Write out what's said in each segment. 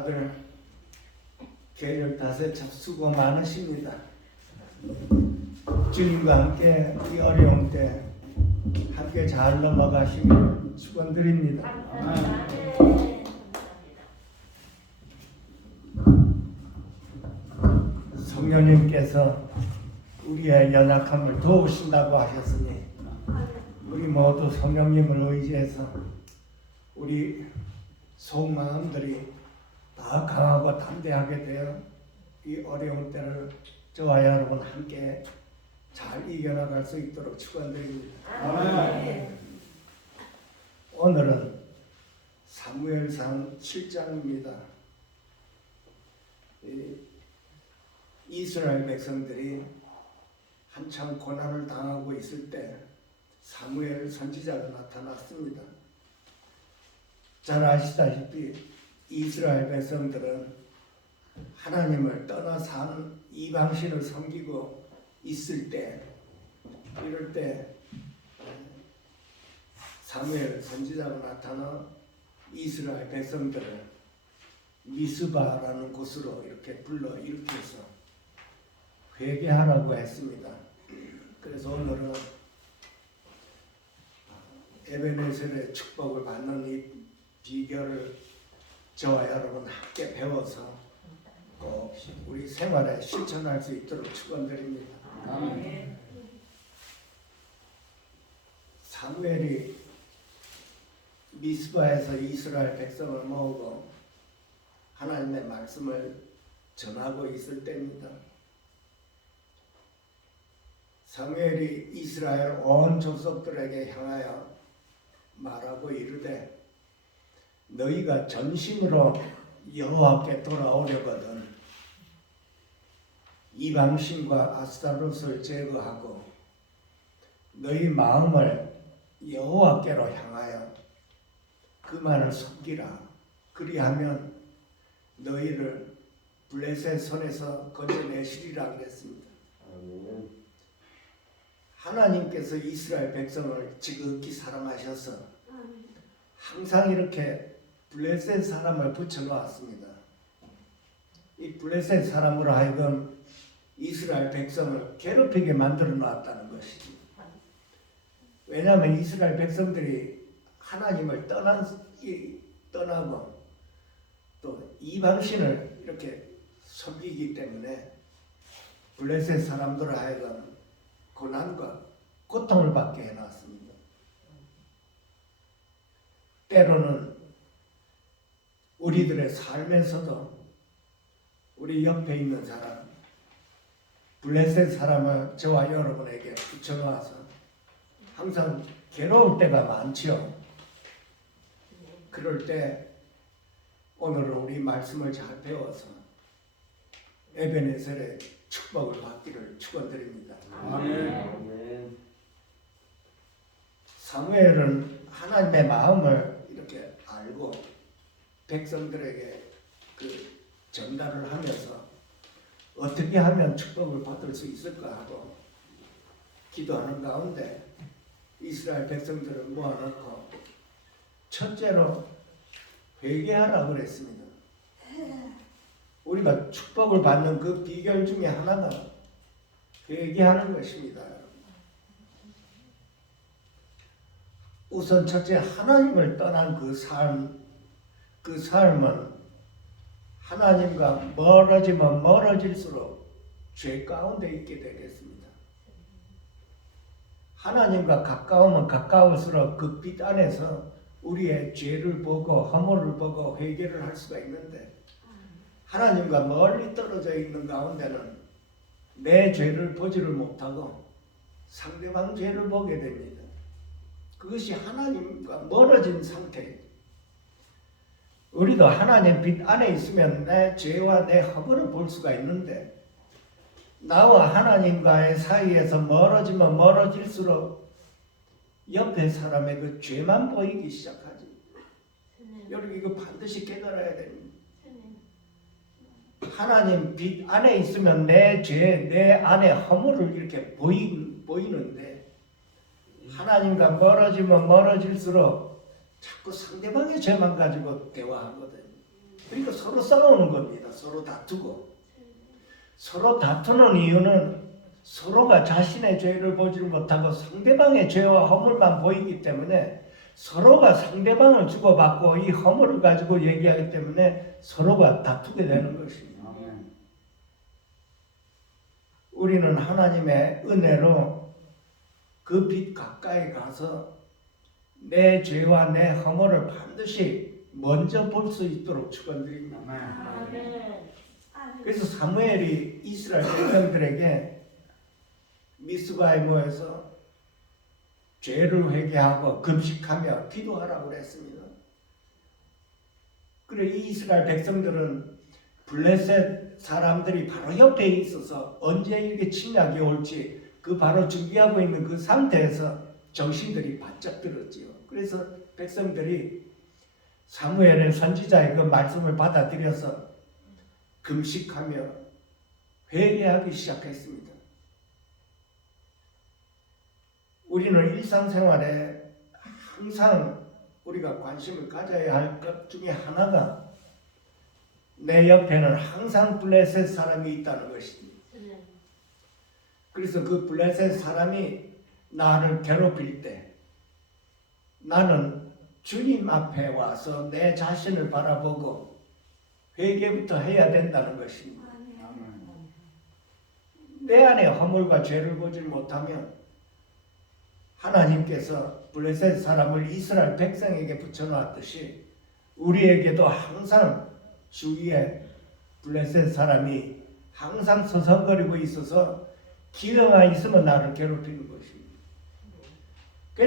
다들 계절 탓에 참 수고 많으십니다. 주님과 함께 이 어려운 때 함께 잘 넘어가시길 축원드립니다. 성령님께서 우리의 연약함을 도우신다고 하셨으니 우리 모두 성령님을 의지해서 우리 속마음들이 다 강하고 담대하게 되어 이 어려운 때를 저와 여러분 함께 잘 이겨나갈 수 있도록 축원드립니다. 오늘은 사무엘상 7장입니다. 이스라엘 백성들이 한참 고난을 당하고 있을 때 사무엘 선지자가 나타났습니다. 잘 아시다시피 이스라엘 백성들은 하나님을 떠나 사는 이방신을 섬기고 있을 때, 이럴 때 사무엘 선지자가 나타나 이스라엘 백성들을 미스바라는 곳으로 이렇게 불러 일으켜서 회개하라고 했습니다. 그래서 오늘은 에베네셀의 축복을 받는 이 비결을 저와 여러분 함께 배워서 꼭 우리 생활에 실천할 수 있도록 축원드립니다. 아멘. 사무엘이 미스바에서 이스라엘 백성을 모으고 하나님의 말씀을 전하고 있을 때입니다. 사무엘이 이스라엘 온 족속들에게 향하여 말하고 이르되 너희가 전심으로 여호와께 돌아오려거든 이방신과 아스타롯을 제거하고 너희 마음을 여호와께로 향하여 그만을 섬기라. 그리하면 너희를 블레셋 손에서 건져내시리라 그랬습니다. 하나님께서 이스라엘 백성을 지극히 사랑하셔서 항상 이렇게 블레셋 사람을 붙여놓았습니다. 이 블레셋 사람으로 하여금 이스라엘 백성을 괴롭히게 만들어 놨다는 것이지. 왜냐하면 이스라엘 백성들이 하나님을 떠나고 또 이방신을 이렇게 섬기기 때문에 블레셋 사람들을 하여금 고난과 고통을 받게 해놨습니다. 때로는 우리들의 삶에서도 우리 옆에 있는 사람, 블레셋 사람을 저와 여러분에게 붙여놓아서 항상 괴로울 때가 많지요. 그럴 때 오늘은 우리 말씀을 잘 배워서 에베네셀의 축복을 받기를 축원드립니다. 아멘. 사무엘은 하나님의 마음을 이렇게 알고 백성들에게 그 전달을 하면서 어떻게 하면 축복을 받을 수 있을까 하고 기도하는 가운데 이스라엘 백성들을 모아놓고 첫째로 회개하라고 그랬습니다. 우리가 축복을 받는 그 비결 중에 하나가 회개하는 것입니다. 우선 첫째 하나님을 떠난 그 삶은 하나님과 멀어지면 멀어질수록 죄 가운데 있게 되겠습니다. 하나님과 가까우면 가까울수록 그 빛 안에서 우리의 죄를 보고 허물을 보고 회개를 할 수가 있는데 하나님과 멀리 떨어져 있는 가운데는 내 죄를 보지를 못하고 상대방 죄를 보게 됩니다. 그것이 하나님과 멀어진 상태예요. 우리도 하나님 빛 안에 있으면 내 죄와 내 허물을 볼 수가 있는데 나와 하나님과의 사이에서 멀어지면 멀어질수록 옆에 사람의 그 죄만 보이기 시작하지. 여러분 이거 반드시 깨달아야 됩니다. 하나님 빛 안에 있으면 내 죄, 내 안에 허물을 이렇게 보이는데 하나님과 멀어지면 멀어질수록 자꾸 상대방의 죄만 가지고 대화하거든요. 그러니까 서로 싸우는 겁니다. 서로 다투고. 서로 다투는 이유는 서로가 자신의 죄를 보지 못하고 상대방의 죄와 허물만 보이기 때문에 서로가 상대방을 주고받고 이 허물을 가지고 얘기하기 때문에 서로가 다투게 되는 것입니다. 우리는 하나님의 은혜로 그 빛 가까이 가서 내 죄와 내 허물을 반드시 먼저 볼 수 있도록 축원드립니다. 그래서 사무엘이 이스라엘 백성들에게 미스바에 모여서 죄를 회개하고 금식하며 기도하라고 그랬습니다. 그래 이 이스라엘 백성들은 블레셋 사람들이 바로 옆에 있어서 언제 이렇게 침략이 올지 그 바로 준비하고 있는 그 상태에서 정신들이 바짝 들었지요. 그래서 백성들이 사무엘의 선지자의 그 말씀을 받아들여서 금식하며 회개하기 시작했습니다. 우리는 일상생활에 항상 우리가 관심을 가져야 할 것 중에 하나가 내 옆에는 항상 블레셋 사람이 있다는 것입니다. 그래서 그 블레셋 사람이 나를 괴롭힐 때 나는 주님 앞에 와서 내 자신을 바라보고 회개부터 해야 된다는 것입니다. 내 안에 허물과 죄를 보지 못하면 하나님께서 블레셋 사람을 이스라엘 백성에게 붙여놓았듯이 우리에게도 항상 주위에 블레셋 사람이 항상 서성거리고 있어서 기회가 있으면 나를 괴롭히는 것입니다.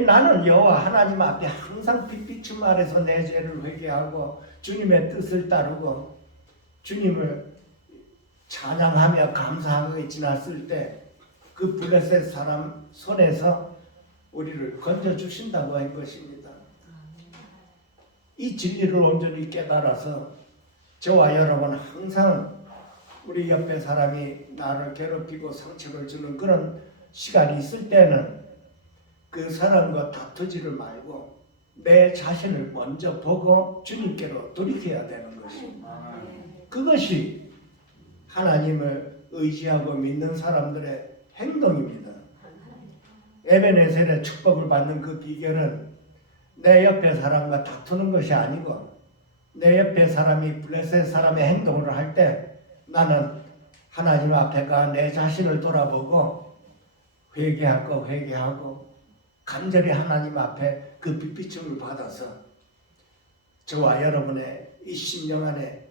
나는 여호와 하나님 앞에 항상 핏빛춤 아래서 내 죄를 회개하고 주님의 뜻을 따르고 주님을 찬양하며 감사하게 지났을 때 그 블레셋 사람 손에서 우리를 건져주신다고 할 것입니다. 이 진리를 온전히 깨달아서 저와 여러분 항상 우리 옆에 사람이 나를 괴롭히고 상처를 주는 그런 시간이 있을 때는 그 사람과 다투지를 말고 내 자신을 먼저 보고 주님께로 돌이켜야 되는 것입니다. 그것이 하나님을 의지하고 믿는 사람들의 행동입니다. 에베네셀의 축복을 받는 그 비결은 내 옆에 사람과 다투는 것이 아니고 내 옆에 사람이 블레셋 사람의 행동을 할 때 나는 하나님 앞에 가 내 자신을 돌아보고 회개하고 간절히 하나님 앞에 그 빛비춤을 받아서 저와 여러분의 이 심령 안에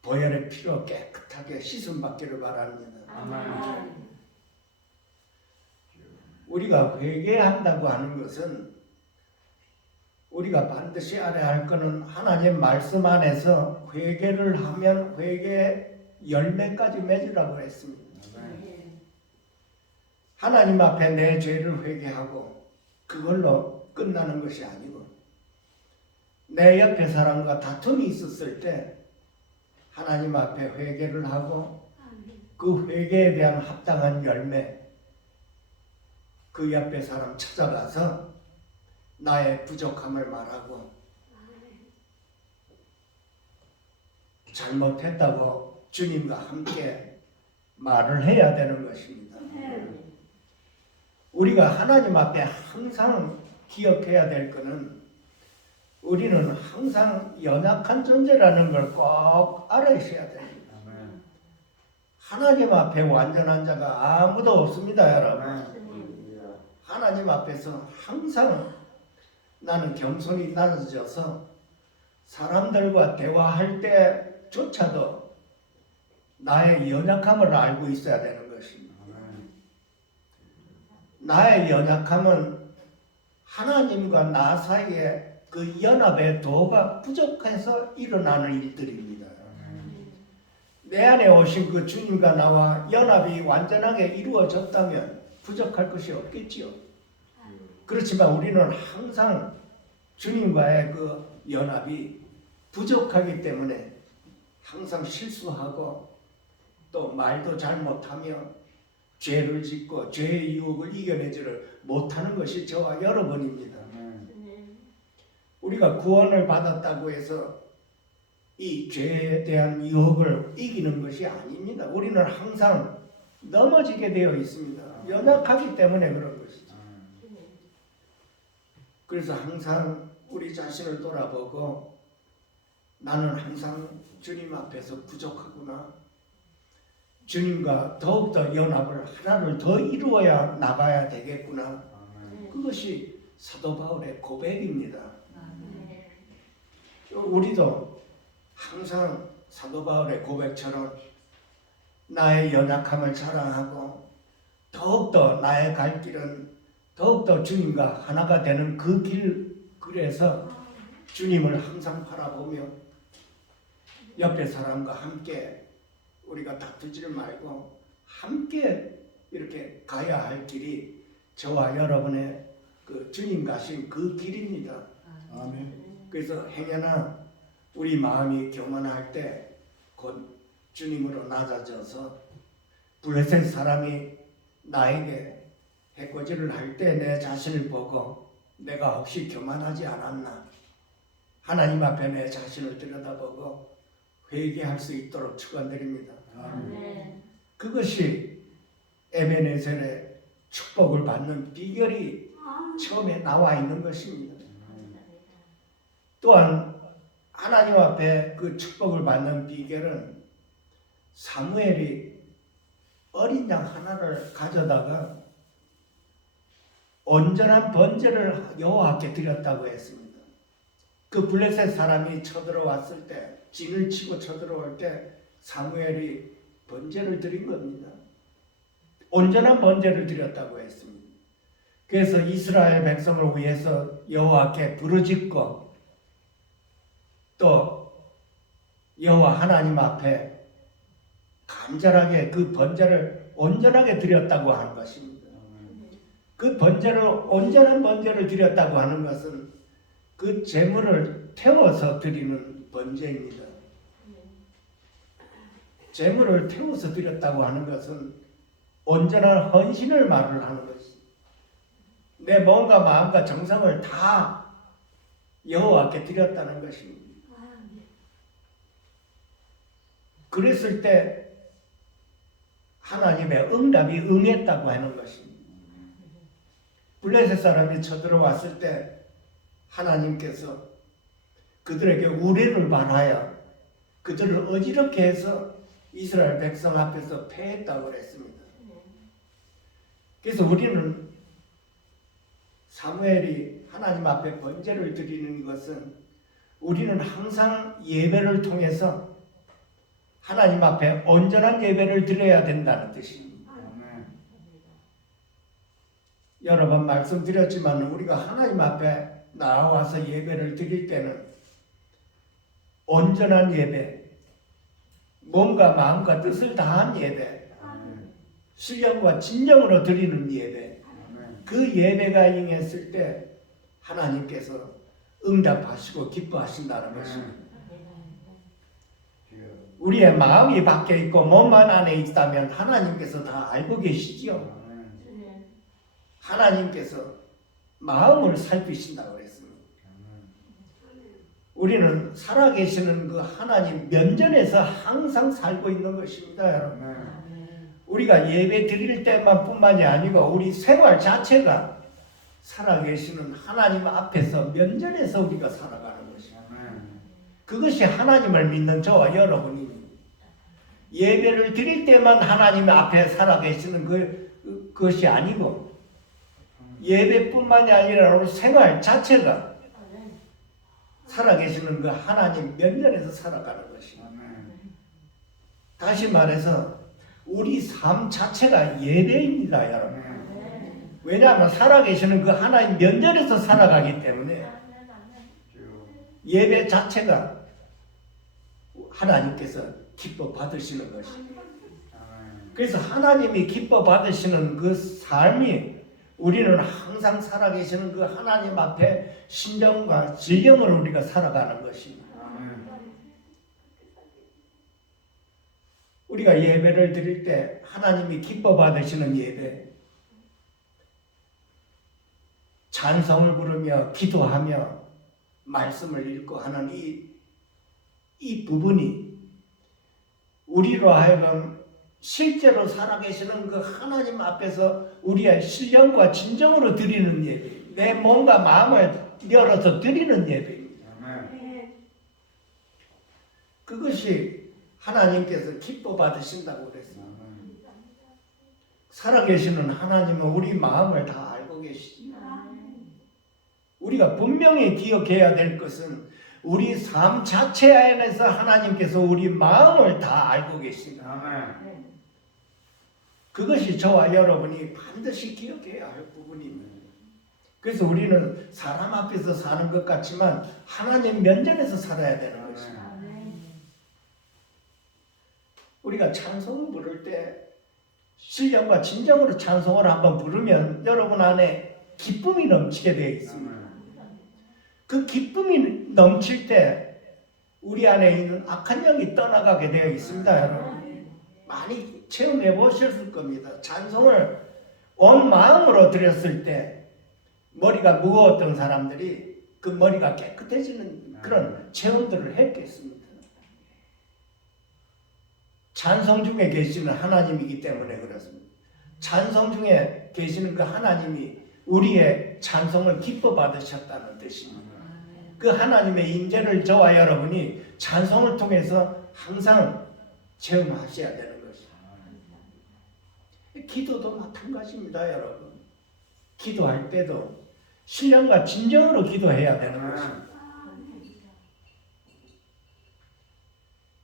보혈의 피로 깨끗하게 씻음 받기를 바랍니다. 아멘. 우리가 회개한다고 하는 것은 우리가 반드시 알아야 할 것은 하나님 말씀 안에서 회개를 하면 회개 열매까지 맺으라고 했습니다. 하나님 앞에 내 죄를 회개하고 그걸로 끝나는 것이 아니고 내 옆에 사람과 다툼이 있었을 때 하나님 앞에 회개를 하고 그 회개에 대한 합당한 열매 그 옆에 사람 찾아가서 나의 부족함을 말하고 잘못했다고 주님과 함께 말을 해야 되는 것입니다. 우리가 하나님 앞에 항상 기억해야 될 것은 우리는 항상 연약한 존재라는 걸 꼭 알아주셔야 됩니다. 하나님 앞에 완전한 자가 아무도 없습니다, 여러분. 하나님 앞에서 항상 나는 겸손히 낮아져서 사람들과 대화할 때조차도 나의 연약함을 알고 있어야 되는 것입니다. 나의 연약함은 하나님과 나 사이에 그 연합의 도가 부족해서 일어나는 일들입니다. 내 안에 오신 그 주님과 나와 연합이 완전하게 이루어졌다면 부족할 것이 없겠지요. 그렇지만 우리는 항상 주님과의 그 연합이 부족하기 때문에 항상 실수하고 또 말도 잘못하며 죄를 짓고 죄의 유혹을 이겨내지를 못하는 것이 저와 여러분입니다. 우리가 구원을 받았다고 해서 이 죄에 대한 유혹을 이기는 것이 아닙니다. 우리는 항상 넘어지게 되어 있습니다. 연약하기 때문에 그런 것이죠. 그래서 항상 우리 자신을 돌아보고 나는 항상 주님 앞에서 부족하구나. 주님과 더욱더 연합을 하나를 더 이루어야 나가야 되겠구나. 그것이 사도 바울의 고백입니다. 우리도 항상 사도 바울의 고백처럼 나의 연약함을 자랑하고 더욱더 나의 갈 길은 더욱더 주님과 하나가 되는 그 길에서 주님을 항상 바라보며 옆에 사람과 함께 우리가 다투지를 말고 함께 이렇게 가야 할 길이 저와 여러분의 그 주님 가신 그 길입니다. 아멘. 그래서 행여나 우리 마음이 교만할 때 곧 주님으로 낮아져서 블레셋 사람이 나에게 해코지를 할 때 내 자신을 보고 내가 혹시 교만하지 않았나 하나님 앞에 내 자신을 들여다보고 회개할 수 있도록 축원드립니다. 아멘. 그것이 에베네셀의 축복을 받는 비결이 처음에 나와 있는 것입니다. 또한 하나님 앞에 그 축복을 받는 비결은 사무엘이 어린 양 하나를 가져다가 온전한 번제를 여호와께 드렸다고 했습니다. 그 블레셋 사람이 쳐들어왔을 때, 진을 치고 쳐들어올 때 사무엘이 번제를 드린 겁니다. 온전한 번제를 드렸다고 했습니다. 그래서 이스라엘 백성을 위해서 여호와께 부르짖고 또 여호와 하나님 앞에 간절하게 그 번제를 온전하게 드렸다고 하는 것입니다. 그 번제를 온전한 번제를 드렸다고 하는 것은 그 제물을 태워서 드리는 번제입니다. 제물을 태워서 드렸다고 하는 것은 온전한 헌신을 말을 하는 것입니다. 내 몸과 마음과 정성을 다 여호와께 드렸다는 것입니다. 그랬을 때 하나님의 응답이 응했다고 하는 것입니다. 블레셋 사람이 쳐들어왔을 때 하나님께서 그들에게 우레를 발하여 그들을 어지럽게 해서 이스라엘 백성 앞에서 패했다고 그랬습니다. 그래서 우리는 사무엘이 하나님 앞에 번제를 드리는 것은 우리는 항상 예배를 통해서 하나님 앞에 온전한 예배를 드려야 된다는 뜻입니다. 여러 번 말씀드렸지만 우리가 하나님 앞에 나와서 예배를 드릴 때는 온전한 예배, 몸과 마음과 뜻을 다한 예배, 신령과 진정으로 드리는 예배, 그 예배가 임했을 때 하나님께서 응답하시고 기뻐하신다는 것입니다. 우리의 마음이 밖에 있고 몸만 안에 있다면 하나님께서 다 알고 계시지요. 하나님께서 마음을 살피신다고 그랬습니다. 우리는 살아계시는 그 하나님 면전에서 항상 살고 있는 것입니다, 여러분. 우리가 예배 드릴 때만 뿐만이 아니고 우리 생활 자체가 살아계시는 하나님 앞에서 면전에서 우리가 살아가는 것입니다. 그것이 하나님을 믿는 저와 여러분입니다. 예배를 드릴 때만 하나님 앞에 살아계시는 그것이 아니고 예배뿐만이 아니라 우리 생활 자체가 살아계시는 그 하나님 면전에서 살아가는 것입니다. 다시 말해서 우리 삶 자체가 예배입니다, 여러분. 왜냐하면 살아계시는 그 하나님 면전에서 살아가기 때문에 예배 자체가 하나님께서 기뻐 받으시는 것입니다. 그래서 하나님이 기뻐 받으시는 그 삶이 우리는 항상 살아계시는 그 하나님 앞에 신정과 진정으로 우리가 살아가는 것입니다. 우리가 예배를 드릴 때 하나님이 기뻐 받으시는 예배, 찬송을 부르며 기도하며 말씀을 읽고 하는 이 이 부분이 우리로 하여금 실제로 살아계시는 그 하나님 앞에서 우리의 신령과 진정으로 드리는 예배, 내 몸과 마음을 열어서 드리는 예배입니다. 그것이 하나님께서 기뻐 받으신다고 그랬습니다. 살아계시는 하나님은 우리 마음을 다 알고 계시지. 우리가 분명히 기억해야 될 것은 우리 삶 자체 안에서 하나님께서 우리 마음을 다 알고 계신다. 그것이 저와 여러분이 반드시 기억해야 할 부분입니다. 그래서 우리는 사람 앞에서 사는 것 같지만 하나님 면전에서 살아야 되는 것입니다. 우리가 찬송을 부를 때 신령과 진정으로 찬송을 한번 부르면 여러분 안에 기쁨이 넘치게 되어 있습니다. 그 기쁨이 넘칠 때 우리 안에 있는 악한 영이 떠나가게 되어 있습니다. 여러분 많이 체험해 보셨을 겁니다. 찬송을 온 마음으로 드렸을 때 머리가 무거웠던 사람들이 그 머리가 깨끗해지는 그런 체험들을 했겠습니다. 찬송 중에 계시는 하나님이기 때문에 그렇습니다. 찬송 중에 계시는 그 하나님이 우리의 찬송을 기뻐 받으셨다는 뜻입니다. 그 하나님의 임재를 저와 여러분이 찬송을 통해서 항상 체험하셔야 되는 것입니다. 기도도 마찬가지입니다, 여러분. 기도할 때도 신령과 진정으로 기도해야 되는 것입니다.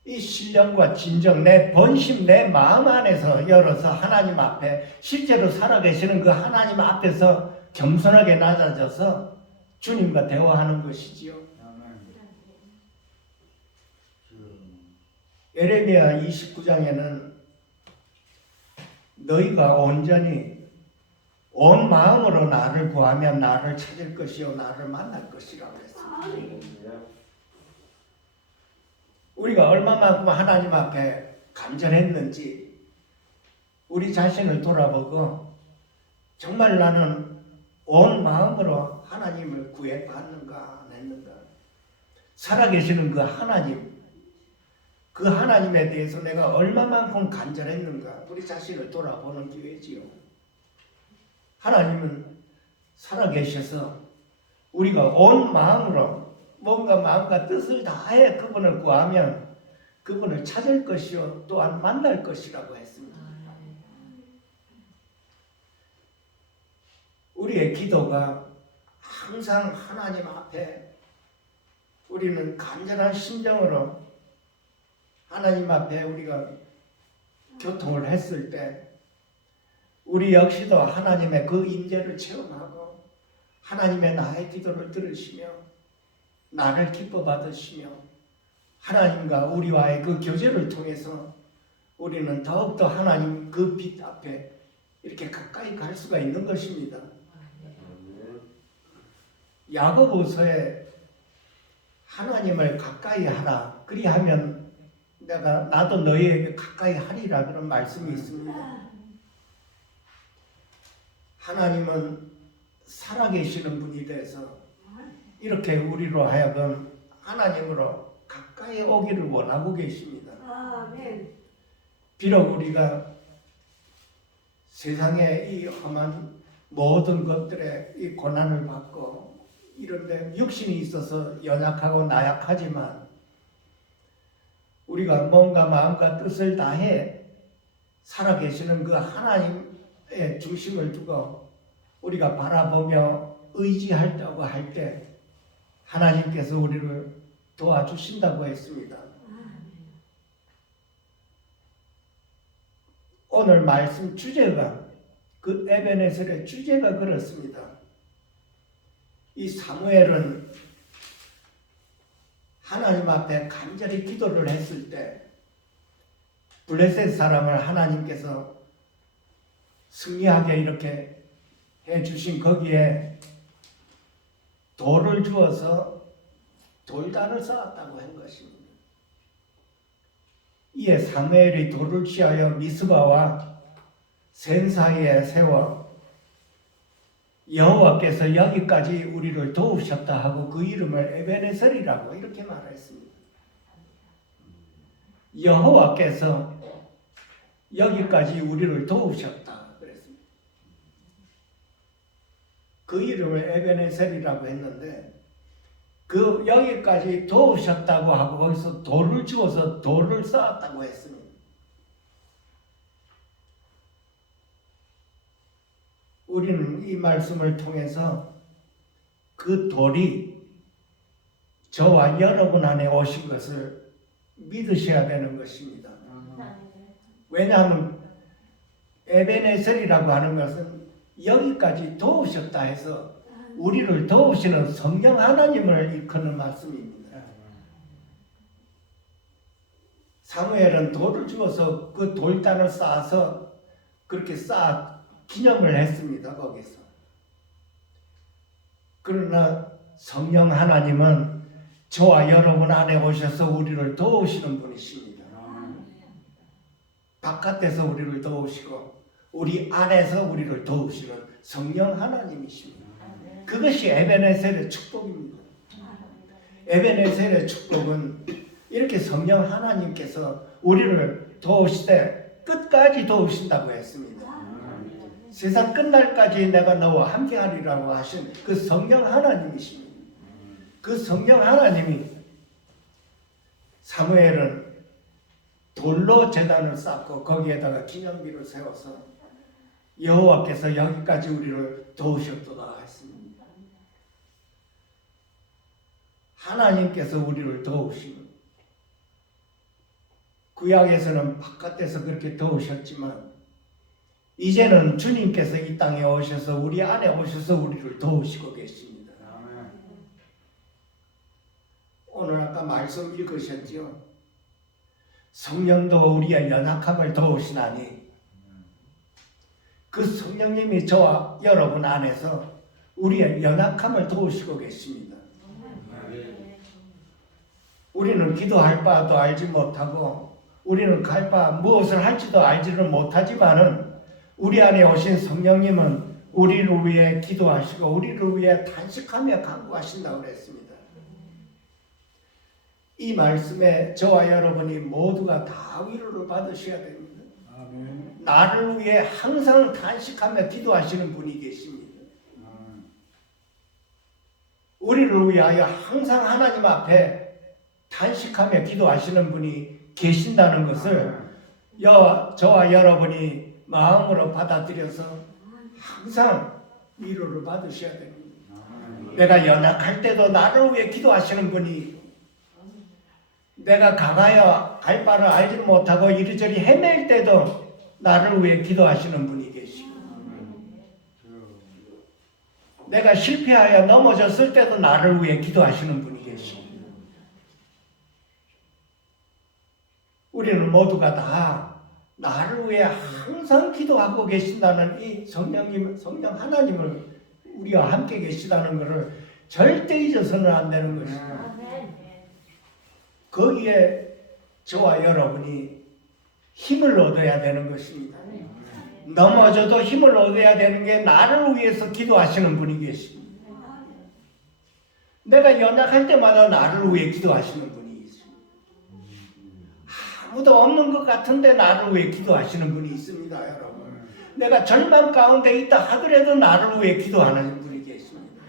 이 신령과 진정, 내 본심, 내 마음 안에서 열어서 하나님 앞에 실제로 살아계시는 그 하나님 앞에서 겸손하게 낮아져서 주님과 대화하는 것이지요. 예레미야 29장에는 너희가 온전히 온 마음으로 나를 구하면 나를 찾을 것이요 나를 만날 것이라고 했습니다. 우리가 얼마만큼 하나님 앞에 간절했는지 우리 자신을 돌아보고 정말 나는 온 마음으로 하나님을 구해봤는가 안 했는가, 살아계시는 그 하나님, 그 하나님에 대해서 내가 얼마만큼 간절했는가 우리 자신을 돌아보는 기회지요. 하나님은 살아계셔서 우리가 온 마음으로 뭔가 마음과 뜻을 다해 그분을 구하면 그분을 찾을 것이요 또한 만날 것이라고 했습니다. 우리의 기도가 항상 하나님 앞에 우리는 간절한 심정으로 하나님 앞에 우리가 교통을 했을 때 우리 역시도 하나님의 그 임재를 체험하고 하나님의 나의 기도를 들으시며 나를 기뻐 받으시며 하나님과 우리와의 그 교제를 통해서 우리는 더욱더 하나님 그 빛 앞에 이렇게 가까이 갈 수가 있는 것입니다. 야고보서에 하나님을 가까이 하라 그리하면 나도 너희에게 가까이 하리라 그런 말씀이 있습니다. 하나님은 살아계시는 분이 돼서 이렇게 우리로 하여금 하나님으로 가까이 오기를 원하고 계십니다. 비록 우리가 세상의 이 험한 모든 것들에 이 고난을 받고 이런데 육신이 있어서 연약하고 나약하지만 우리가 몸과 마음과 뜻을 다해 살아계시는 그 하나님의 중심을 두고 우리가 바라보며 의지한다고 할 때 하나님께서 우리를 도와주신다고 했습니다. 오늘 말씀 주제가 그 에베네셀의 주제가 그렇습니다. 이 사무엘은 하나님 앞에 간절히 기도를 했을 때 블레셋 사람을 하나님께서 승리하게 이렇게 해주신 거기에 돌을 주어서 돌단을 쌓았다고 한 것입니다. 이에 사무엘이 돌을 취하여 미스바와 센 사이에 세워 여호와께서 여기까지 우리를 도우셨다 하고 그 이름을 에베네셀이라고 이렇게 말했습니다. 여호와께서 여기까지 우리를 도우셨다 그랬습니다. 그 이름을 에베네셀이라고 했는데 그 여기까지 도우셨다고 하고 거기서 돌을 주어서 돌을 쌓았다고 했습니다. 우리는 이 말씀을 통해서 그 돌이 저와 여러분 안에 오신 것을 믿으셔야 되는 것입니다. 왜냐하면 에베네셀이라고 하는 것은 여기까지 도우셨다 해서 우리를 도우시는 성령 하나님을 일컫는 말씀입니다. 사무엘은 돌을 주어서 그 돌단을 쌓아서 그렇게 기념을 했습니다. 거기서. 그러나 성령 하나님은 저와 여러분 안에 오셔서 우리를 도우시는 분이십니다. 바깥에서 우리를 도우시고 우리 안에서 우리를 도우시는 성령 하나님이십니다. 그것이 에베네셀의 축복입니다. 에베네셀의 축복은 이렇게 성령 하나님께서 우리를 도우시되 끝까지 도우신다고 했습니다. 세상 끝날까지 내가 너와 함께하리라고 하신 그 성령 하나님이십니다. 그 성령 하나님이 사무엘은 돌로 제단을 쌓고 거기에다가 기념비를 세워서 여호와께서 여기까지 우리를 도우셨도다 했습니다. 하나님께서 우리를 도우시는 구약에서는 바깥에서 그렇게 도우셨지만 이제는 주님께서 이 땅에 오셔서 우리 안에 오셔서 우리를 도우시고 계십니다. 오늘 아까 말씀 읽으셨죠? 성령도 우리의 연약함을 도우시나니 그 성령님이 저와 여러분 안에서 우리의 연약함을 도우시고 계십니다. 우리는 기도할 바도 알지 못하고 우리는 갈 바 무엇을 할지도 알지를 못하지만은 우리 안에 오신 성령님은 우리를 위해 기도하시고 우리를 위해 탄식하며 간구하신다고 그랬습니다. 이 말씀에 저와 여러분이 모두가 다 위로를 받으셔야 됩니다. 아멘. 나를 위해 항상 탄식하며 기도하시는 분이 계십니다. 우리를 위하여 항상 하나님 앞에 탄식하며 기도하시는 분이 계신다는 것을 저와 여러분이 마음으로 받아들여서 항상 위로를 받으셔야 됩니다. 내가 연약할 때도 나를 위해 기도하시는 분이 내가 강하여 갈 바를 알지 못하고 이리저리 헤맬 때도 나를 위해 기도하시는 분이 계시고 내가 실패하여 넘어졌을 때도 나를 위해 기도하시는 분이 계시고 우리는 모두가 다 나를 위해 항상 기도하고 계신다는 이 성령 하나님을 우리와 함께 계시다는 것을 절대 잊어서는 안 되는 것입니다. 거기에 저와 여러분이 힘을 얻어야 되는 것입니다. 넘어져도 힘을 얻어야 되는 게 나를 위해서 기도하시는 분이 계십니다. 내가 연약할 때마다 나를 위해 기도하시는 분이 있습니다. 아무도 없는 것 같은데 나를 위해 기도하시는 분이 있습니다, 여러분. 내가 절망 가운데 있다 하더라도 나를 위해 기도하는 분이 계십니다.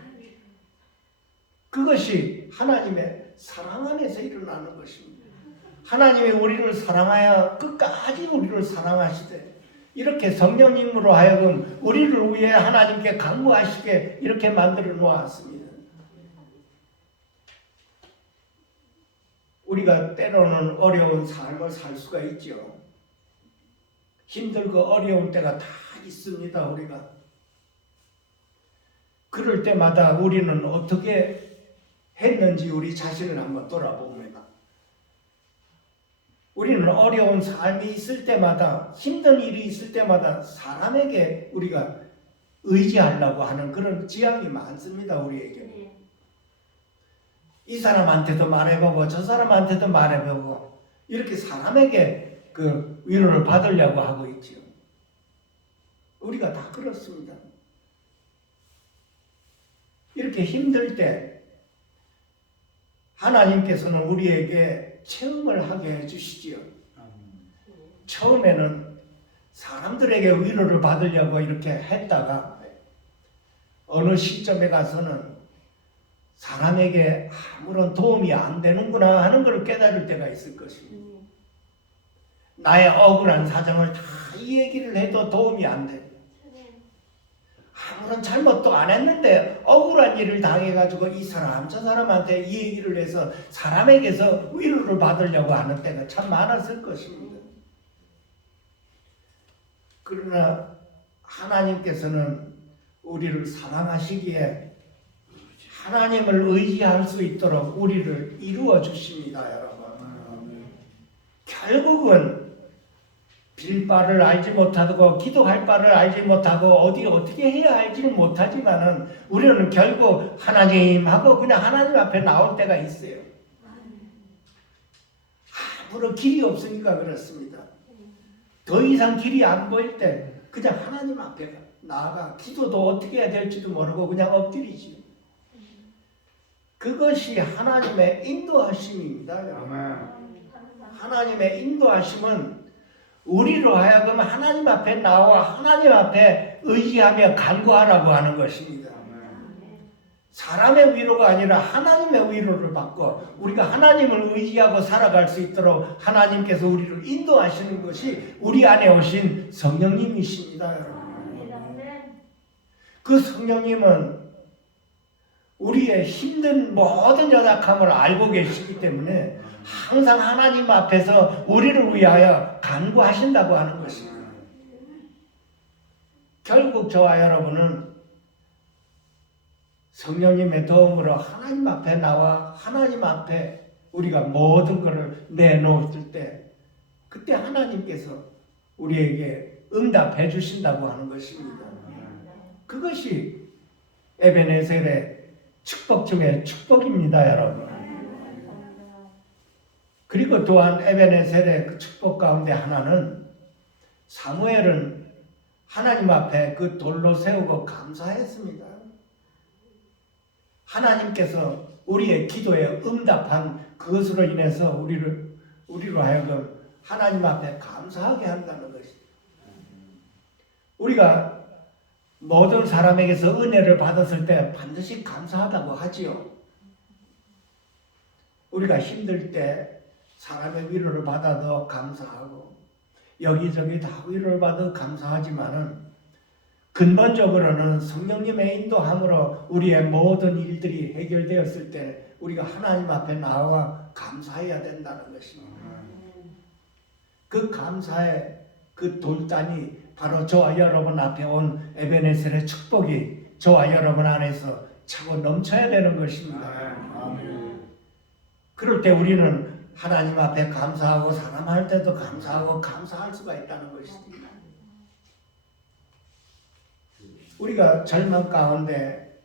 그것이 하나님의 사랑 안에서 일어나는 것입니다. 하나님이 우리를 사랑하여 끝까지 우리를 사랑하시되 이렇게 성령님으로 하여금 우리를 위해 하나님께 간구하시게 이렇게 만들어 놓았습니다. 우리가 때로는 어려운 삶을 살 수가 있죠. 힘들고 어려운 때가 다 있습니다. 우리가 그럴 때마다 우리는 어떻게 했는지 우리 자신을 한번 돌아봅니다. 우리는 어려운 삶이 있을 때마다 힘든 일이 있을 때마다 사람에게 우리가 의지하려고 하는 그런 지향이 많습니다. 우리에게. 이 사람한테도 말해보고 저 사람한테도 말해보고 이렇게 사람에게 그 위로를 받으려고 하고 있죠. 우리가 다 그렇습니다. 이렇게 힘들 때 하나님께서는 우리에게 체험을 하게 해주시지요. 처음에는 사람들에게 위로를 받으려고 이렇게 했다가 어느 시점에 가서는 사람에게 아무런 도움이 안 되는구나 하는 걸 깨달을 때가 있을 것입니다. 나의 억울한 사정을 다 이 얘기를 해도 도움이 안 돼. 아무런 잘못도 안 했는데 억울한 일을 당해가지고 이 사람 저 사람한테 이 얘기를 해서 사람에게서 위로를 받으려고 하는 때가 참 많았을 것입니다. 그러나 하나님께서는 우리를 사랑하시기에 하나님을 의지할 수 있도록 우리를 이루어 주십니다, 여러분. 결국은 빌 바를 알지 못하고 기도할 바를 알지 못하고 어떻게 해야 할지는 못하지만은 우리는 결국 하나님하고 그냥 하나님 앞에 나올 때가 있어요. 아무런 길이 없으니까 그렇습니다. 더 이상 길이 안 보일 때 그냥 하나님 앞에 나아가 기도도 어떻게 해야 될지도 모르고 그냥 엎드리지요. 그것이 하나님의 인도하심입니다. 하나님의 인도하심은 우리로 하여금 하나님 앞에 나와 하나님 앞에 의지하며 간구하라고 하는 것입니다. 사람의 위로가 아니라 하나님의 위로를 받고 우리가 하나님을 의지하고 살아갈 수 있도록 하나님께서 우리를 인도하시는 것이 우리 안에 오신 성령님이십니다, 여러분. 그 성령님은 우리의 힘든 모든 연약함을 알고 계시기 때문에 항상 하나님 앞에서 우리를 위하여 간구하신다고 하는 것입니다. 결국 저와 여러분은 성령님의 도움으로 하나님 앞에 나와 하나님 앞에 우리가 모든 것을 내놓을 때 그때 하나님께서 우리에게 응답해 주신다고 하는 것입니다. 그것이 에베네셀의 축복 중에 축복입니다, 여러분. 그리고 또한 에베네셀의 그 축복 가운데 하나는 사무엘은 하나님 앞에 그 돌로 세우고 감사했습니다. 하나님께서 우리의 기도에 응답한 그것으로 인해서 우리로 하여금 하나님 앞에 감사하게 한다는 것입니다. 우리가 모든 사람에게서 은혜를 받았을 때 반드시 감사하다고 하지요. 우리가 힘들 때 사람의 위로를 받아도 감사하고 여기저기 다 위로를 받아 감사하지만은 근본적으로는 성령님의 인도함으로 우리의 모든 일들이 해결되었을 때 우리가 하나님 앞에 나와 감사해야 된다는 것입니다. 그 감사의 그 돌단이 바로 저와 여러분 앞에 온 에베네셀의 축복이 저와 여러분 안에서 차고 넘쳐야 되는 것입니다. 그럴 때 우리는 하나님 앞에 감사하고 사람할 때도 감사하고 감사할 수가 있다는 것입니다. 우리가 절망 가운데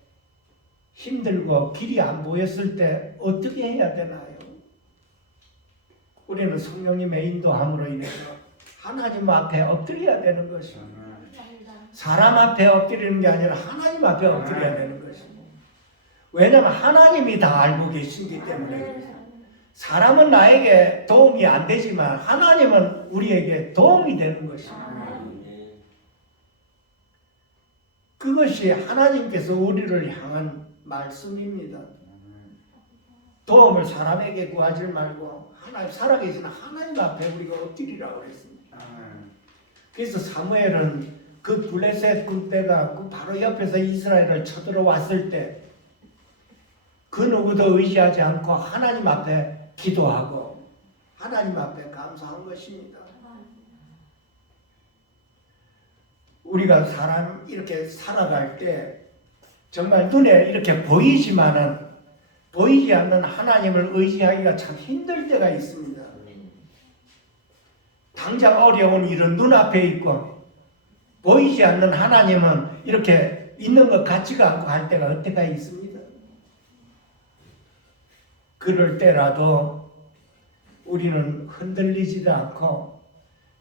힘들고 길이 안 보였을 때 어떻게 해야 되나요? 우리는 성령님의 인도함으로 인해서 하나님 앞에 엎드려야 되는 것입니다. 사람 앞에 엎드리는 게 아니라 하나님 앞에 엎드려야 되는 것입니다. 왜냐하면 하나님이 다 알고 계시기 때문에 사람은 나에게 도움이 안 되지만 하나님은 우리에게 도움이 되는 것입니다. 그것이 하나님께서 우리를 향한 말씀입니다. 도움을 사람에게 구하지 말고 하나님 살아계신 하나님 앞에 우리가 엎드리라고 했습니다. 그래서 사무엘은 그 블레셋 군대가 그 바로 옆에서 이스라엘을 쳐들어왔을 때 그 누구도 의지하지 않고 하나님 앞에 기도하고 하나님 앞에 감사한 것입니다. 우리가 사람 이렇게 살아갈 때 정말 눈에 이렇게 보이지만은 보이지 않는 하나님을 의지하기가 참 힘들 때가 있습니다. 당장 어려운 일은 눈앞에 있고 보이지 않는 하나님은 이렇게 있는 것 같지가 않고 할 때가 어때가 있습니다. 그럴 때라도 우리는 흔들리지도 않고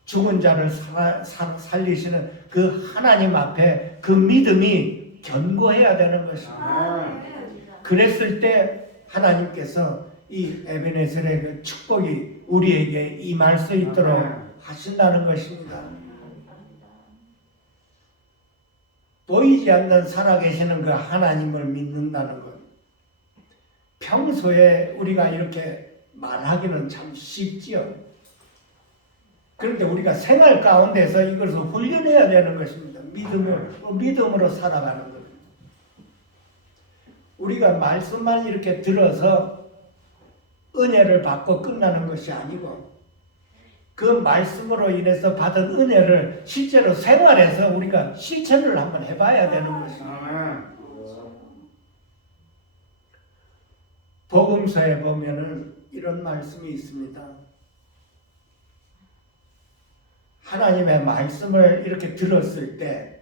죽은 자를 살리시는 그 하나님 앞에 그 믿음이 견고해야 되는 것입니다. 그랬을 때 하나님께서 이 에베네셀의 그 축복이 우리에게 임할 수 있도록 하신다는 것입니다. 보이지 않는 살아계시는 그 하나님을 믿는다는 것. 평소에 우리가 이렇게 말하기는 참 쉽지요. 그런데 우리가 생활 가운데서 이것을 훈련해야 되는 것입니다. 믿음으로 살아가는 것. 우리가 말씀만 이렇게 들어서 은혜를 받고 끝나는 것이 아니고 그 말씀으로 인해서 받은 은혜를 실제로 생활에서 우리가 실천을 한번 해봐야 되는 것입니다. 복음서에 보면은 이런 말씀이 있습니다. 하나님의 말씀을 이렇게 들었을 때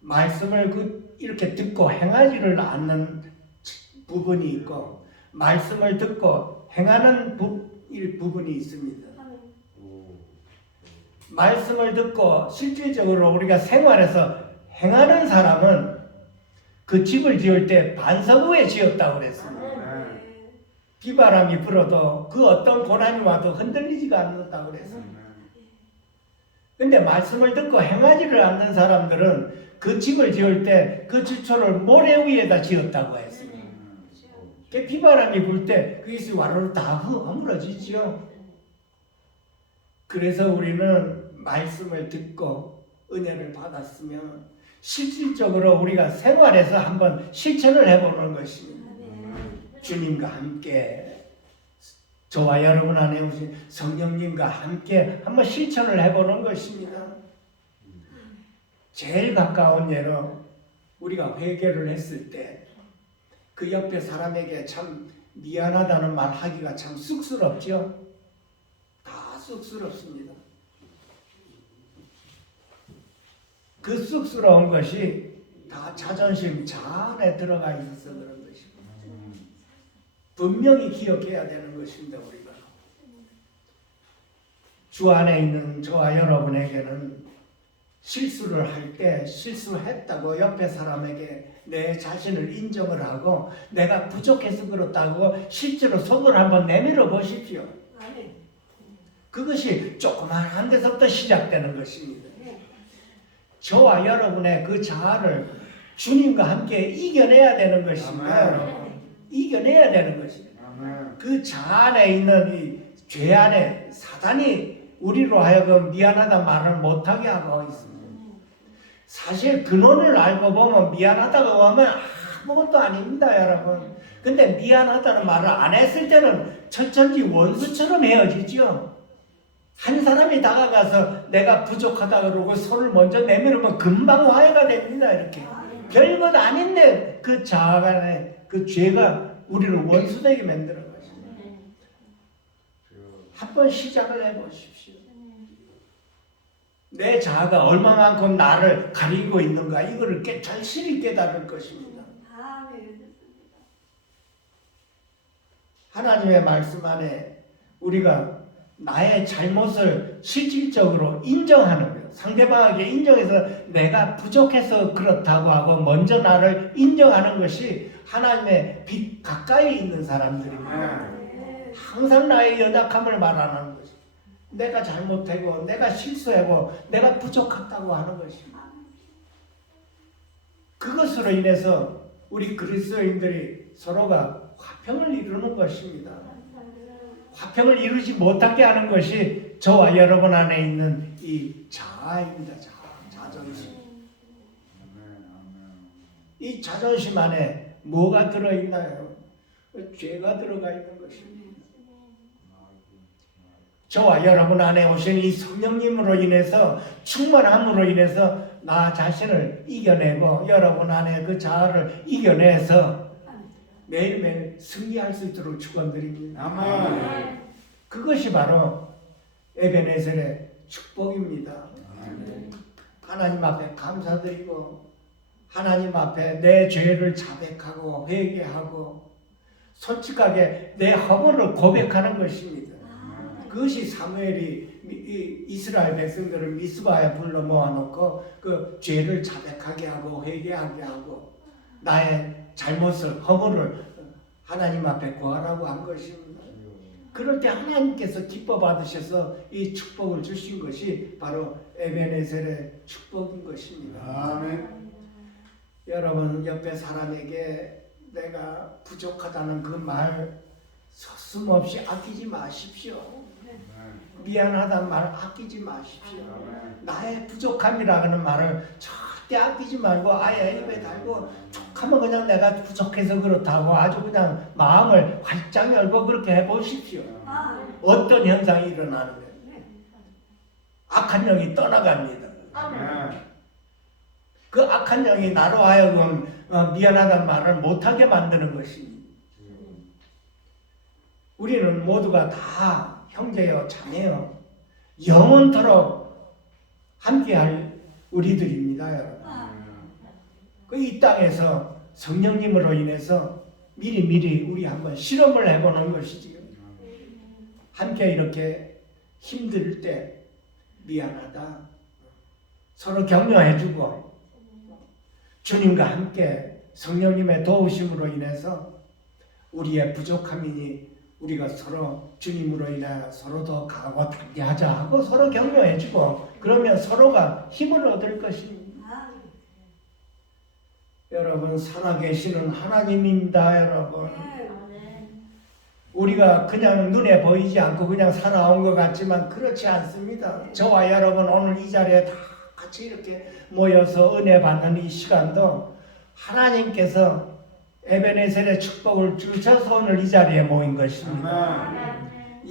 말씀을 이렇게 듣고 행하지를 않는 부분이 있고 말씀을 듣고 행하는 부분이 있습니다. 말씀을 듣고 실질적으로 우리가 생활에서 행하는 사람은 그 집을 지을 때 반석 위에 지었다고 그랬습니다. 비바람이 불어도 그 어떤 고난이 와도 흔들리지가 않는다고 그랬습니다. 근데 말씀을 듣고 행하지를 않는 사람들은 그 집을 지을 때 그 기초를 모래 위에다 지었다고 했습니다. 그 비바람이 불 때 그것이 와르르 다 허물어지죠. 그래서 우리는 말씀을 듣고 은혜를 받았으면 실질적으로 우리가 생활에서 한번 실천을 해보는 것입니다. 주님과 함께 저와 여러분 안에 오신 성령님과 함께 한번 실천을 해보는 것입니다. 제일 가까운 예로 우리가 회개를 했을 때 그 옆에 사람에게 참 미안하다는 말 하기가 참 쑥스럽죠. 다 쑥스럽습니다. 그 쑥스러운 것이 다 자존심 자안에 들어가 있어서 그런 것입니다. 분명히 기억해야 되는 것입니다. 우리가 주 안에 있는 저와 여러분에게는 실수를 할 때 실수했다고 옆에 사람에게 내 자신을 인정을 하고 내가 부족해서 그렇다고 실제로 손을 한번 내밀어 보십시오. 그것이 조그마한 데서부터 시작되는 것입니다. 저와 여러분의 그 자아를 주님과 함께 이겨내야 되는 것입니다. 이겨내야 되는 것입니다. 그 자아 안에 있는 이 죄 안에 사단이 우리로 하여금 미안하다 말을 못하게 하고 있습니다. 사실 근원을 알고 보면 미안하다고 하면 아무것도 아닙니다, 여러분. 근데 미안하다는 말을 안 했을 때는 천천히 원수처럼 헤어지죠. 한 사람이 다가가서 내가 부족하다 그러고 손을 먼저 내밀으면 금방 화해가 됩니다. 이렇게 별것 아닌데 그 자아간의 그 죄가 우리를 원수되게 만드는 것입니다. 한번 시작을 해보십시오. 내 자아가 얼마만큼 나를 가리고 있는가 이거를 절실히 깨달을 것입니다. 하나님의 말씀 안에 우리가 나의 잘못을 실질적으로 인정하는 거예요. 상대방에게 인정해서 내가 부족해서 그렇다고 하고 먼저 나를 인정하는 것이 하나님의 빛 가까이 있는 사람들입니다. 항상 나의 연약함을 말하는 것이 내가 잘못하고 내가 실수하고 내가 부족하다고 하는 것입니다. 그것으로 인해서 우리 그리스도인들이 서로가 화평을 이루는 것입니다. 화평을 이루지 못하게 하는 것이 저와 여러분 안에 있는 이 자아입니다. 자존심. 이 자존심 안에 뭐가 들어있나요? 죄가 들어가 있는 것입니다. 저와 여러분 안에 오신 이 성령님으로 인해서 충만함으로 인해서 나 자신을 이겨내고 여러분 안에 그 자아를 이겨내서 매일매일 승리할 수 있도록 축원드립니다. 아멘. 그것이 바로 에베네셀의 축복입니다. 아멘. 하나님 앞에 감사드리고 하나님 앞에 내 죄를 자백하고 회개하고 솔직하게 내 허물을 고백하는 것입니다. 그것이 사무엘이 이스라엘 백성들을 미스바에 불러 모아놓고 그 죄를 자백하게 하고 회개하게 하고 나의 잘못을 허물을 하나님 앞에 구하라고 한 것입니다. 그럴 때 하나님께서 기뻐 받으셔서 이 축복을 주신 것이 바로 에베네셀의 축복인 것입니다. 아멘. 여러분 옆에 사람에게 내가 부족하다는 그 말 서슴없이 아끼지 마십시오. 미안하다는 말 아끼지 마십시오. 나의 부족함이라는 말을 절대 아끼지 말고 아예 입에 달고 툭하면 그냥 내가 부족해서 그렇다고 아주 그냥 마음을 활짝 열고 그렇게 해보십시오. 어떤 현상이 일어나는 거예요? 악한 영이 떠나갑니다. 그 악한 영이 나로 하여금 미안하다는 말을 못하게 만드는 것입니다. 우리는 모두가 다 형제요 자매요 영원토록 함께할 우리들입니다. 여러분. 이 땅에서 성령님으로 인해서 미리 우리 한번 실험을 해보는 것이지요. 함께 이렇게 힘들 때 미안하다 서로 격려해주고 주님과 함께 성령님의 도우심으로 인해서 우리의 부족함이니 우리가 서로 주님으로 인하여 서로 더 강하고 단대하자 하고 서로 격려해주고 그러면 서로가 힘을 얻을 것입니다. 여러분 살아계시는 하나님입니다. 여러분 우리가 그냥 눈에 보이지 않고 그냥 살아온 것 같지만 그렇지 않습니다. 저와 여러분 오늘 이 자리에 다 같이 이렇게 모여서 은혜 받는 이 시간도 하나님께서 에베네셀의 축복을 주셔서 오늘 이 자리에 모인 것입니다.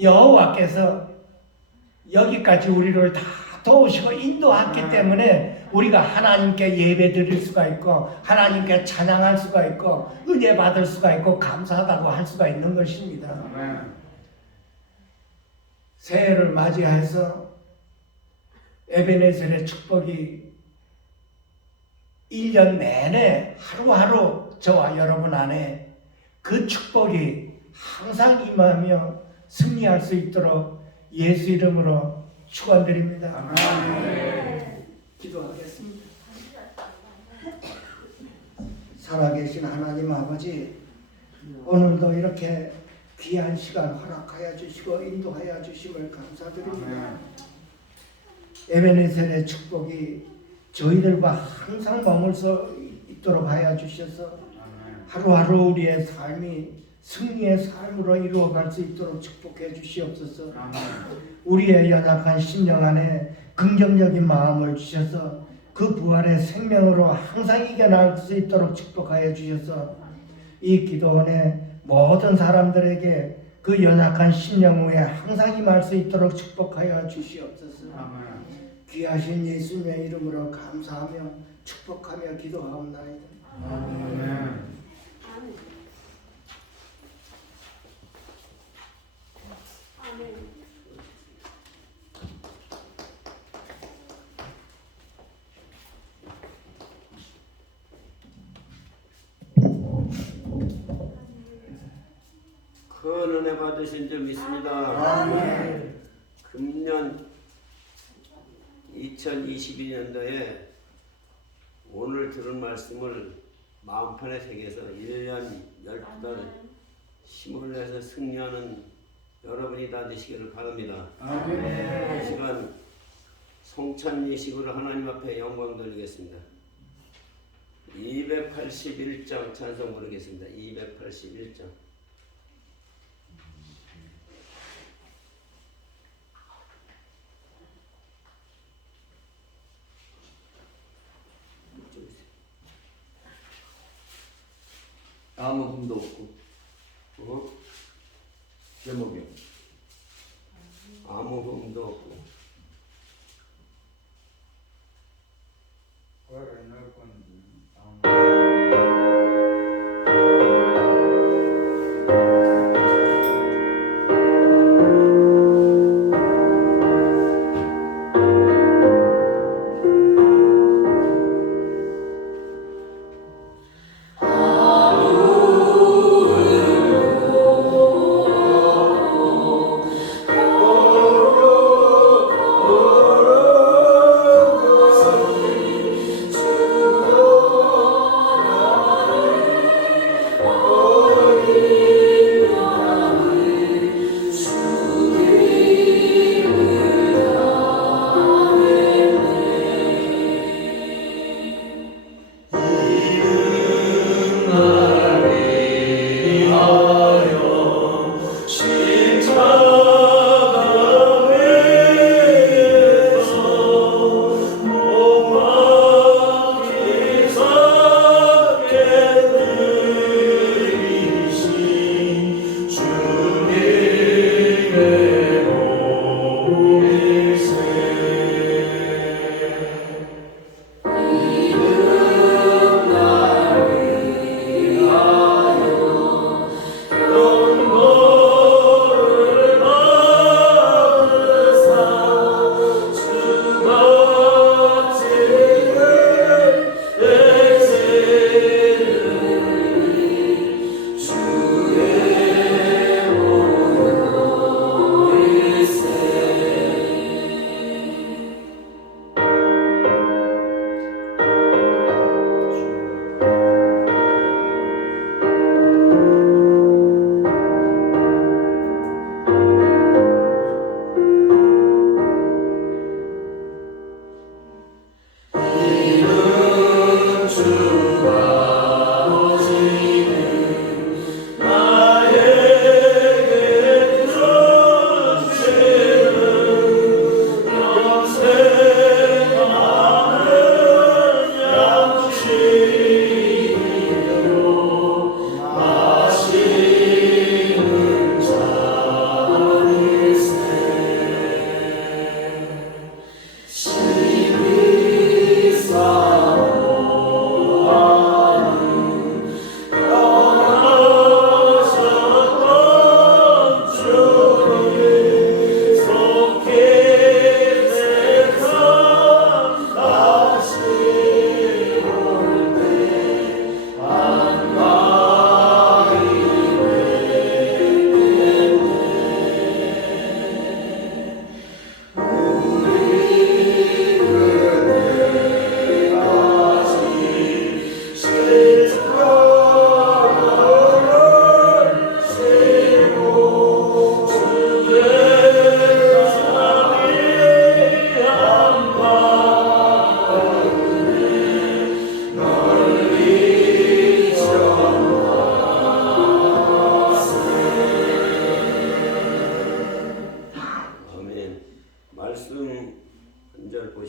여호와께서 여기까지 우리를 다 도우시고 인도했기 때문에 우리가 하나님께 예배 드릴 수가 있고 하나님께 찬양할 수가 있고 은혜 받을 수가 있고 감사하다고 할 수가 있는 것입니다. 새해를 맞이해서 에베네셀의 축복이 1년 내내 하루하루 저와 여러분 안에 그 축복이 항상 임하며 승리할 수 있도록 예수 이름으로 축원드립니다. 기도하겠습니다. 살아계신 하나님 아버지 오늘도 이렇게 귀한 시간 허락하여 주시고 인도하여 주심을 감사드립니다. 에베네셀의 축복이 저희들과 항상 머물 수 있도록 하여 주셔서 하루하루 우리의 삶이 승리의 삶으로 이루어갈 수 있도록 축복해 주시옵소서. 우리의 연약한 심령 안에 긍정적인 마음을 주셔서 그 부활의 생명으로 항상 이겨나갈 수 있도록 축복하여 주셔서 이 기도원의 모든 사람들에게 그 연약한 심령 위에 항상 임할 수 있도록 축복하여 주시옵소서. 귀하신 예수님의 이름으로 감사하며 축복하며 기도하옵나이다. 아멘. 큰 은혜 받으신 줄 믿습니다. 아멘. 금년 2022년도에 오늘 들은 말씀을 마음판에 새겨서 1년 12달 힘을 내서 승리하는 여러분이 다 되시기를 바랍니다. 이 시간 송찬 예식으로 하나님 앞에 영광 돌리겠습니다. 281장 찬송 부르겠습니다. 281장. 아무 흠도 없고 제목이 아무 흠도 없고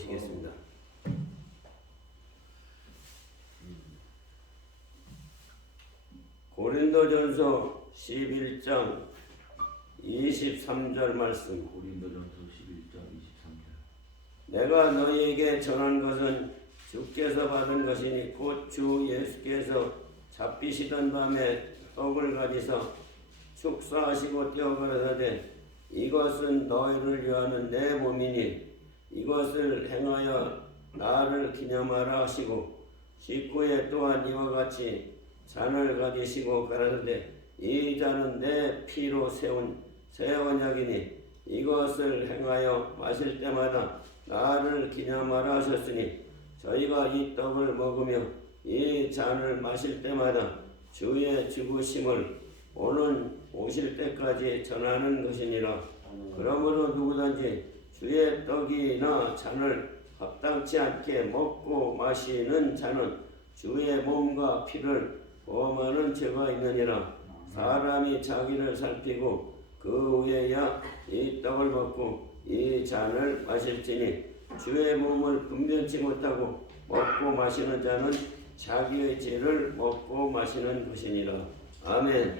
모시겠습니다. 고린도전서 11장 23절 말씀. 고린도전서 11장 23절. 내가 너희에게 전한 것은 주께서 받은 것이니 곧 주 예수께서 잡히시던 밤에 떡을 가지사 축사하시고 떼어 가라사대 이것은 너희를 위하는 내 몸이니 이것을 행하여 나를 기념하라 하시고 식후에 또한 이와 같이 잔을 가지시고 가라사대 이 잔은 내 피로 세운 새 언약이니 이것을 행하여 마실 때마다 나를 기념하라 하셨으니 저희가 이 떡을 먹으며 이 잔을 마실 때마다 주의 죽으심을 오실 때까지 전하는 것이니라. 그러므로 누구든지 주의 떡이나 잔을 합당치 않게 먹고 마시는 자는 주의 몸과 피를 범하는 죄가 있느니라. 사람이 자기를 살피고 그 후에야 이 떡을 먹고 이 잔을 마실지니 주의 몸을 분별치 못하고 먹고 마시는 자는 자기의 죄를 먹고 마시는 것이니라. 아멘.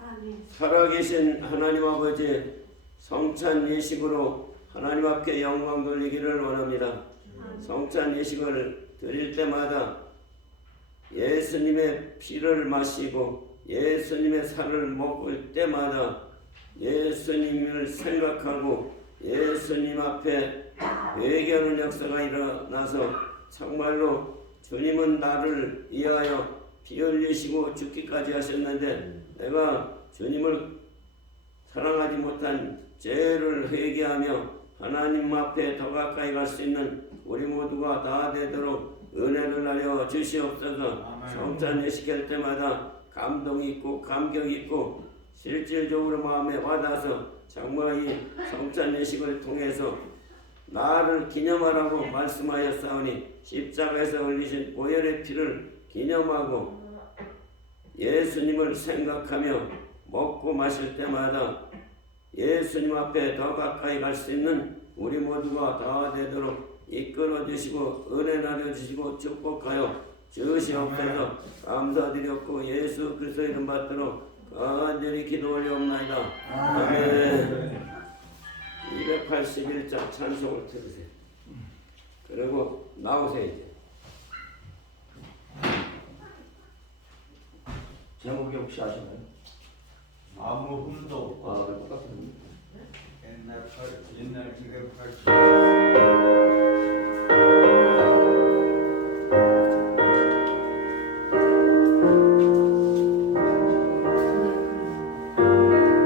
아멘. 살아계신 하나님 아버지 성찬 예식으로 하나님 앞에 영광 돌리기를 원합니다. 성찬 예식을 드릴 때마다 예수님의 피를 마시고 예수님의 살을 먹을 때마다 예수님을 생각하고 예수님 앞에 회개하는 역사가 일어나서 정말로 주님은 나를 위하여 피 흘리시고 죽기까지 하셨는데 내가 주님을 사랑하지 못한 죄를 회개하며 하나님 앞에 더 가까이 갈 수 있는 우리 모두가 다 되도록 은혜를 하여 주시옵소서. 성찬 예식할 때마다 감동이 있고 감격이 있고 실질적으로 마음에 와닿아서 정말 이 성찬 예식을 통해서 나를 기념하라고 말씀하였사오니 십자가에서 흘리신 보혈의 피를 기념하고 예수님을 생각하며 먹고 마실 때마다 예수님 앞에 더 가까이 갈 수 있는 우리 모두가 다 되도록 이끌어 주시고 은혜 나눠 주시고 축복하여 주시옵소서. 감사드렸고 예수 그리스도 이름 받들어 간절히 기도 올려옵나이다. 아멘. 281장 찬송을 들으세요. 그리고 나오세요 이제. 제목이 혹시 아시나요? 아무 흠도 없고 아, 똑같은 옛날 280